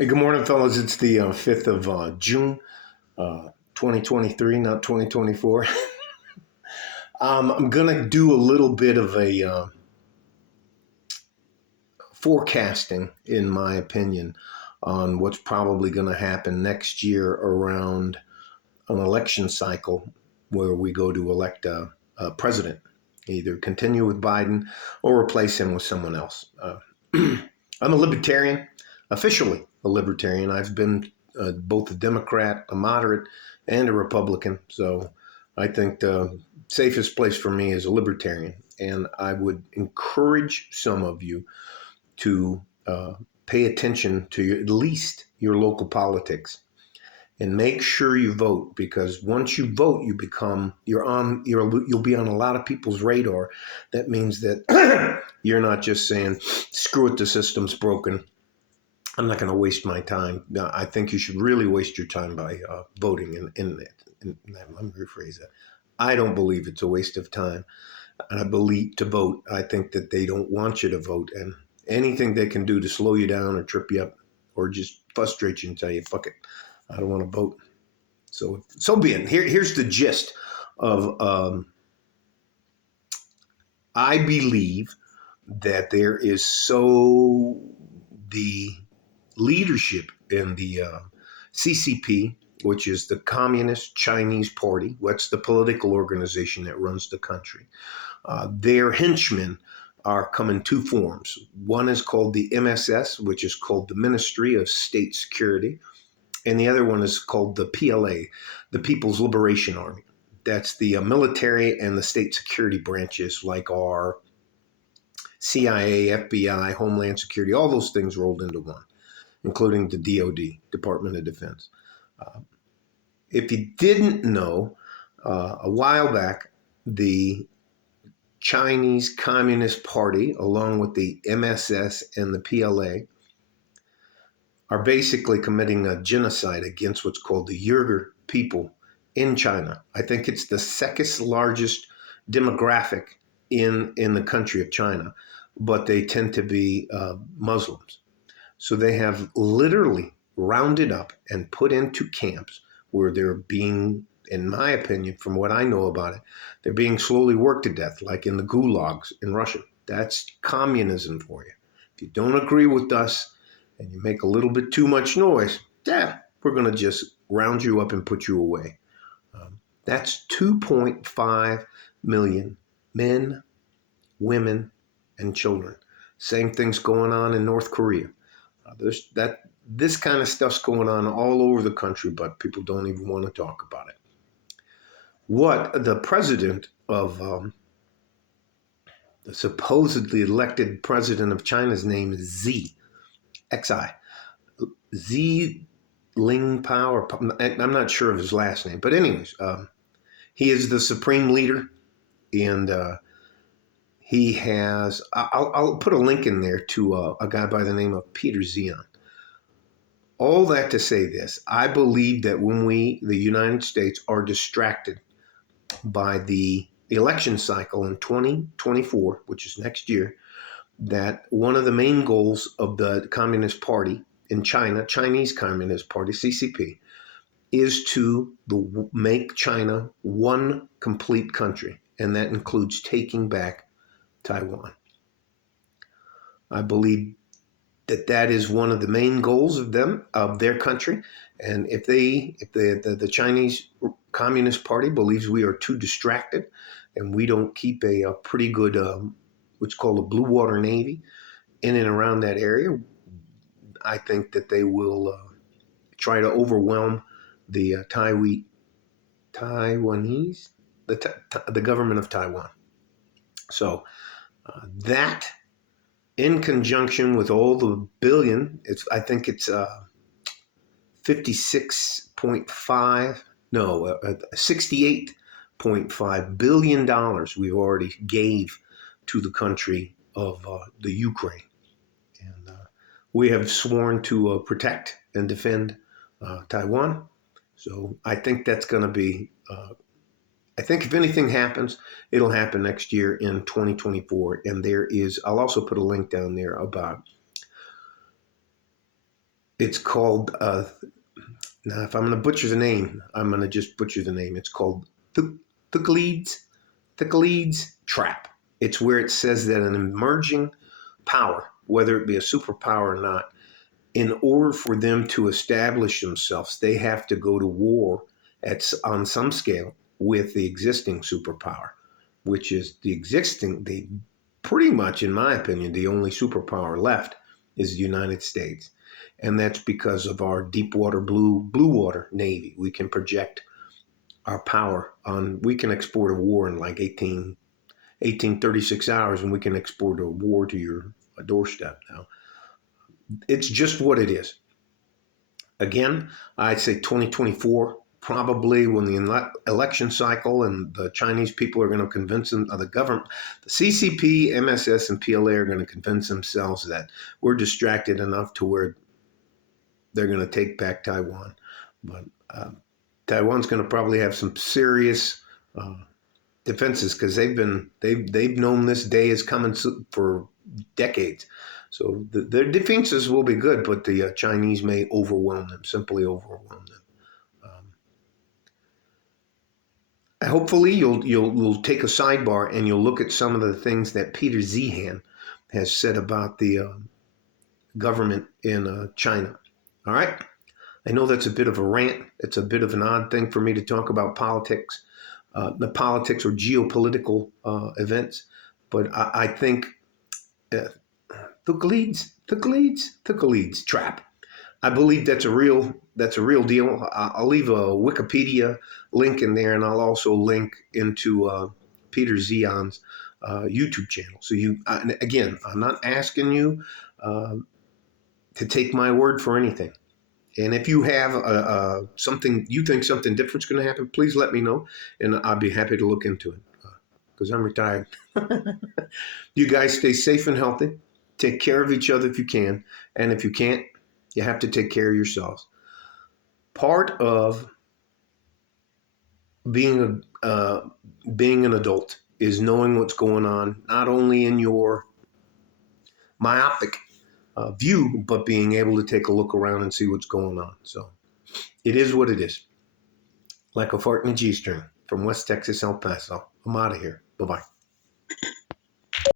Hey, good morning, fellas. It's the 5th of June, 2023, not 2024. I'm going to do a little bit of a forecasting, in my opinion, on what's probably going to happen next year around an election cycle where we go to elect a president, either continue with Biden or replace him with someone else. I'm a libertarian, officially a libertarian. I've been both a Democrat, a moderate, and a Republican. So I think the safest place for me is a libertarian. And I would encourage some of you to pay attention to at least your local politics and make sure you vote, because once you vote, you'll be on a lot of people's radar. That means that you're not just saying, screw it, the system's broken, I'm not going to waste my time. No, I think you should really waste your time by voting. Let me rephrase that. I don't believe it's a waste of time. And I believe to vote. I think that they don't want you to vote, and anything they can do to slow you down or trip you up or just frustrate you and tell you, fuck it, I don't want to vote. So be it. Here's the gist of I believe that there is the leadership in the CCP, which is the Communist Chinese Party. That's the political organization that runs the country. Their henchmen are come in two forms. One is called the MSS, which is called the Ministry of State Security, and the other one is called the PLA, the People's Liberation Army. That's the military and the state security branches, like our CIA, FBI, Homeland Security, all those things rolled into one, including the DOD, Department of Defense. If you didn't know, a while back, the Chinese Communist Party, along with the MSS and the PLA, are basically committing a genocide against what's called the Uyghur people in China. I think it's the second largest demographic in the country of China, but they tend to be Muslims. So they have literally rounded up and put into camps where they're being, in my opinion, from what I know about it, they're being slowly worked to death, like in the gulags in Russia. That's communism for you. If you don't agree with us and you make a little bit too much noise, we're going to just round you up and put you away. That's 2.5 million men, women, and children. Same thing's going on in North Korea. This kind of stuff's going on all over the country, but people don't even want to talk about it. What the president of the supposedly elected president of China's name is Xi Ling Pao, or I'm not sure of his last name, but anyways, he is the supreme leader, and he has. I'll put a link in there to a guy by the name of Peter Zion. All that to say this: I believe that when the United States, are distracted by the election cycle in 2024, which is next year, that one of the main goals of the Communist Party in China, Chinese Communist Party, CCP, is to make China one complete country, and that includes taking back Taiwan. I believe that is one of the main goals of their country, and if the Chinese Communist Party believes we are too distracted, and we don't keep a pretty good what's called a blue water navy in and around that area, I think that they will try to overwhelm the Taiwanese, the government of Taiwan. So that, in conjunction with all the billion, I think it's 68.5 billion dollars we've already gave to the country of the Ukraine. And we have sworn to protect and defend Taiwan. So I think that's going to be, I think if anything happens, it'll happen next year in 2024. And I'll also put a link down there about It's called, now if I'm going to butcher the name, I'm going to just butcher the name. It's called Thucydides trap. It's where it says that an emerging power, whether it be a superpower or not, in order for them to establish themselves, they have to go to war on some scale with the existing superpower, which is the pretty much, in my opinion, the only superpower left is the United States. And that's because of our deep water, blue water Navy. We can project our power on, we can export a war in like 36 hours, and we can export a war to your doorstep now. It's just what it is. Again, I'd say 2024, probably when the election cycle and the Chinese people are going to convince them, the government, the CCP, MSS, and PLA are going to convince themselves that we're distracted enough to where they're going to take back Taiwan. But Taiwan's going to probably have some serious defenses because they've known this day is coming for decades. So their defenses will be good, but the Chinese may overwhelm them, simply overwhelm them. Hopefully, you'll take a sidebar and you'll look at some of the things that Peter Zehan has said about the government in China. All right, I know that's a bit of a rant. It's a bit of an odd thing for me to talk about politics, the politics or geopolitical events, but I think Thucydides trap. I believe that's a real deal. I'll leave a Wikipedia link in there, and I'll also link into Peter Zehan's YouTube channel. So again, I'm not asking you to take my word for anything. And if you have something, you think something different's going to happen, please let me know, and I'll be happy to look into it because I'm retired. You guys stay safe and healthy. Take care of each other if you can. And if you can't, you have to take care of yourselves. Part of being an adult is knowing what's going on, not only in your myopic view, but being able to take a look around and see what's going on. So it is what it is. Like a fart in a G-string from West Texas, El Paso. I'm out of here. Bye-bye.